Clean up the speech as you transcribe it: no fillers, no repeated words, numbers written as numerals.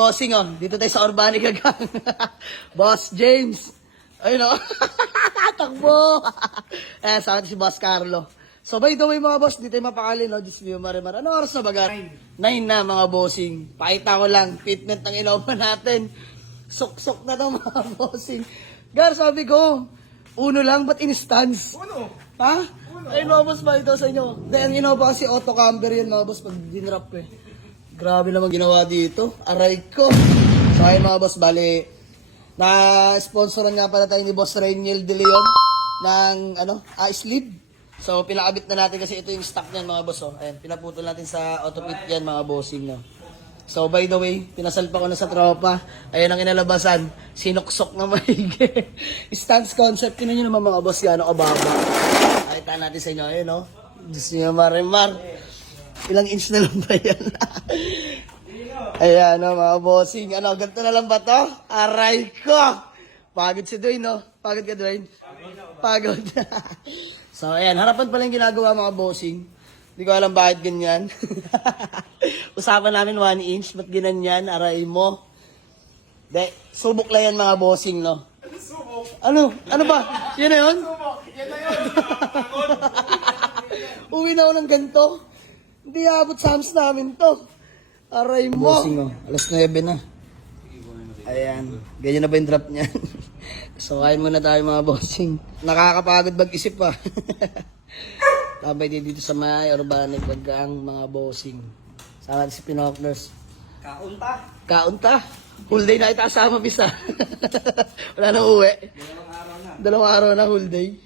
bossing, oh. Dito tayo sa Urbanica Gang. Boss James. Ayun, oh. Takbo. Sa akin si Boss Carlo. So, by the way, mga boss, di tayo mapakali, no? Diyos niyo, marimar. Ano oras na baga? 9 na, mga bossing. Pakita ko lang, fitment ng inuman natin. Sok-sok na daw, mga bossing. Gar, sabi ko, uno lang, ba't instance? Uno. Ha? Ay, mga boss, pakita sa inyo. Then, pa kasi auto-camber yan, mga boss, pag dinrap eh. Grabe naman ginawa dito. Aray ko. So, ayun, mga boss, bali, na-sponsoran nga pala tayo ni Boss Rainiel De Leon ng, sleeve. So, pinakabit na natin kasi ito yung stock niyan, mga boss. Oh. Ayan, pinaputol natin sa autopit yan, mga bossing. No? So, by the way, pinasalpa ko na sa tropa. Ayan ang inalabasan. Sinuksok na maigi. Stance concept. Tinan nyo naman, mga boss, gano'ng kababa. Nakita natin sa inyo. Ayan, no? Diyos nyo, marimar. Ilang inch na lang ba yan? Ayan, no, mga bossing. Ganito na lang ba to? Aray ko! Pagod si Dwayne, no? Pagod ka, Dwayne? Pagod. So, ayan. Harapan pala yung ginagawa, mga bossing. Hindi ko alam bakit ganyan. Usapan namin 1 inch. Ba't ganyan? Aray mo. De, subok lang yan, mga bossing, no? Subok. Ano? Ano ba? Yan na yun? Subok. Yan na yun. Uwi na ako ng ganito. Hindi abot sa hams namin to. Aray mo. Bossing, oh. Alas 9 na. Ayan. Ganyan na ba yung drop niyan? So, kain muna tayo, mga bossing. Nakakapagod mag-isip pa. Tambay din dito sa may Urbanica Gang, mga bossing. Sama si Pinoklers. Kaunta. Kaunta. Whole day na itasama bisa. Wala nang uwi. 2 araw na. 2 araw na whole day.